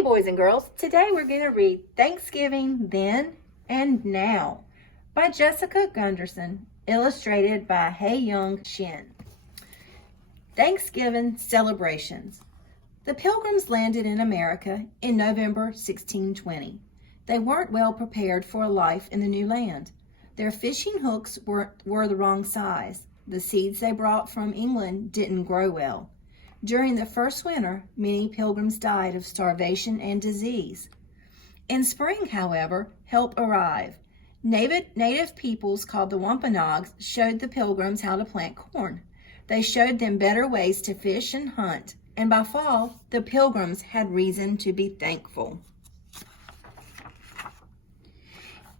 Hey boys and girls, today we're going to read Thanksgiving Then and Now by Jessica Gunderson, illustrated by Hae-Young Shin. Thanksgiving celebrations. The Pilgrims landed in America in November 1620. They weren't well prepared for a life in the new land. Their fishing hooks were the wrong size. The seeds they brought from England didn't grow well. During the first winter, many pilgrims died of starvation and disease. In spring, however, help arrived. Native peoples called the Wampanoags showed the pilgrims how to plant corn. They showed them better ways to fish and hunt, and by fall, the pilgrims had reason to be thankful.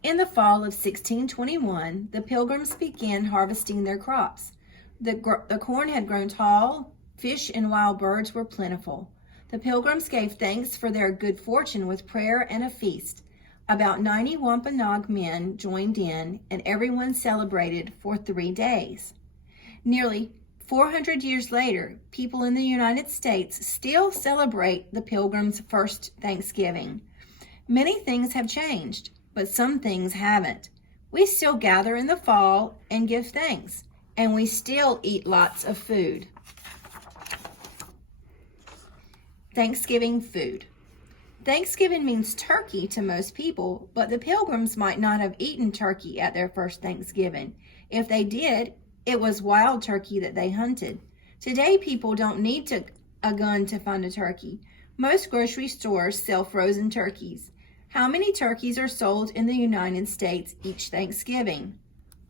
In the fall of 1621, the pilgrims began harvesting their crops. The corn had grown tall. Fish and wild birds were plentiful. The pilgrims gave thanks for their good fortune with prayer and a feast. About 90 Wampanoag men joined in, and everyone celebrated for 3 days. Nearly 400 years later, people in the United States still celebrate the Pilgrims' first Thanksgiving. Many things have changed, but some things haven't. We still gather in the fall and give thanks, and we still eat lots of food. Thanksgiving food. Thanksgiving means turkey to most people, but the Pilgrims might not have eaten turkey at their first Thanksgiving. If they did, it was wild turkey that they hunted. Today, people don't need a gun to find a turkey. Most grocery stores sell frozen turkeys. How many turkeys are sold in the United States each Thanksgiving?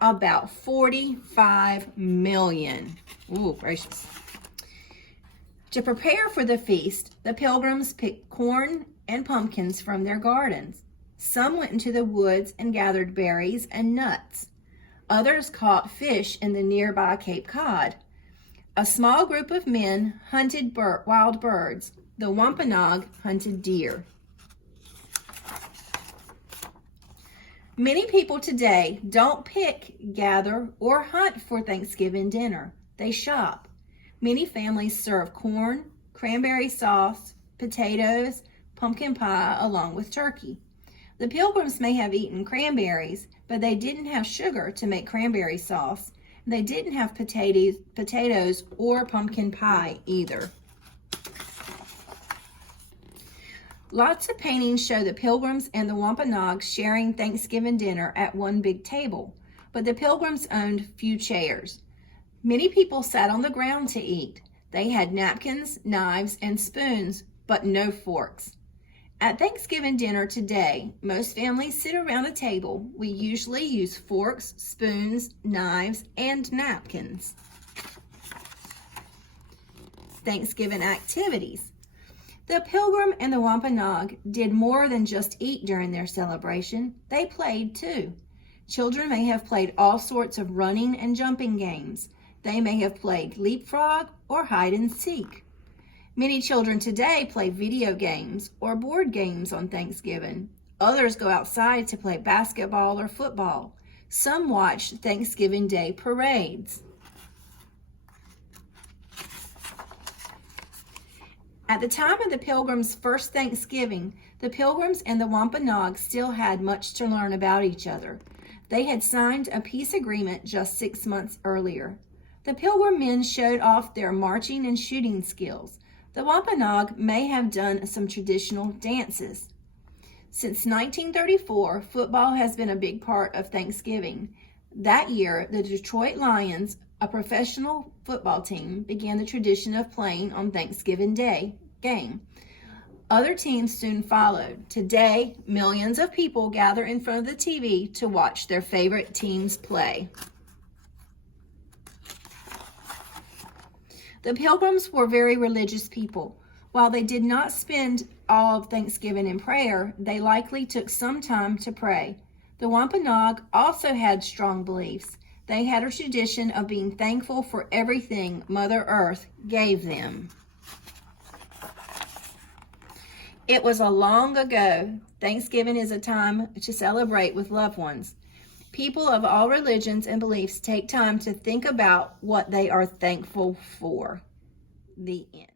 About 45 million. Ooh, gracious. To prepare for the feast, the Pilgrims picked corn and pumpkins from their gardens. Some went into the woods and gathered berries and nuts. Others caught fish in the nearby Cape Cod. A small group of men hunted wild birds. The Wampanoag hunted deer. Many people today don't pick, gather, or hunt for Thanksgiving dinner. They shop. Many families serve corn, cranberry sauce, potatoes, pumpkin pie, along with turkey. The Pilgrims may have eaten cranberries, but they didn't have sugar to make cranberry sauce. They didn't have potatoes or pumpkin pie either. Lots of paintings show the Pilgrims and the Wampanoags sharing Thanksgiving dinner at one big table, but the Pilgrims owned few chairs. Many people sat on the ground to eat. They had napkins, knives, and spoons, but no forks. At Thanksgiving dinner today, most families sit around a table. We usually use forks, spoons, knives, and napkins. Thanksgiving activities. The Pilgrim and the Wampanoag did more than just eat during their celebration. They played too. Children may have played all sorts of running and jumping games. They may have played leapfrog or hide and seek. Many children today play video games or board games on Thanksgiving. Others go outside to play basketball or football. Some watch Thanksgiving Day parades. At the time of the Pilgrims' first Thanksgiving, the Pilgrims and the Wampanoag still had much to learn about each other. They had signed a peace agreement just 6 months earlier. The Pilgrim men showed off their marching and shooting skills. The Wampanoag may have done some traditional dances. Since 1934, football has been a big part of Thanksgiving. That year, the Detroit Lions, a professional football team, began the tradition of playing on Thanksgiving Day game. Other teams soon followed. Today, millions of people gather in front of the TV to watch their favorite teams play. The Pilgrims were very religious people. While they did not spend all of Thanksgiving in prayer, they likely took some time to pray. The Wampanoag also had strong beliefs. They had a tradition of being thankful for everything Mother Earth gave them. It was a long ago. Thanksgiving is a time to celebrate with loved ones. People of all religions and beliefs take time to think about what they are thankful for. The end.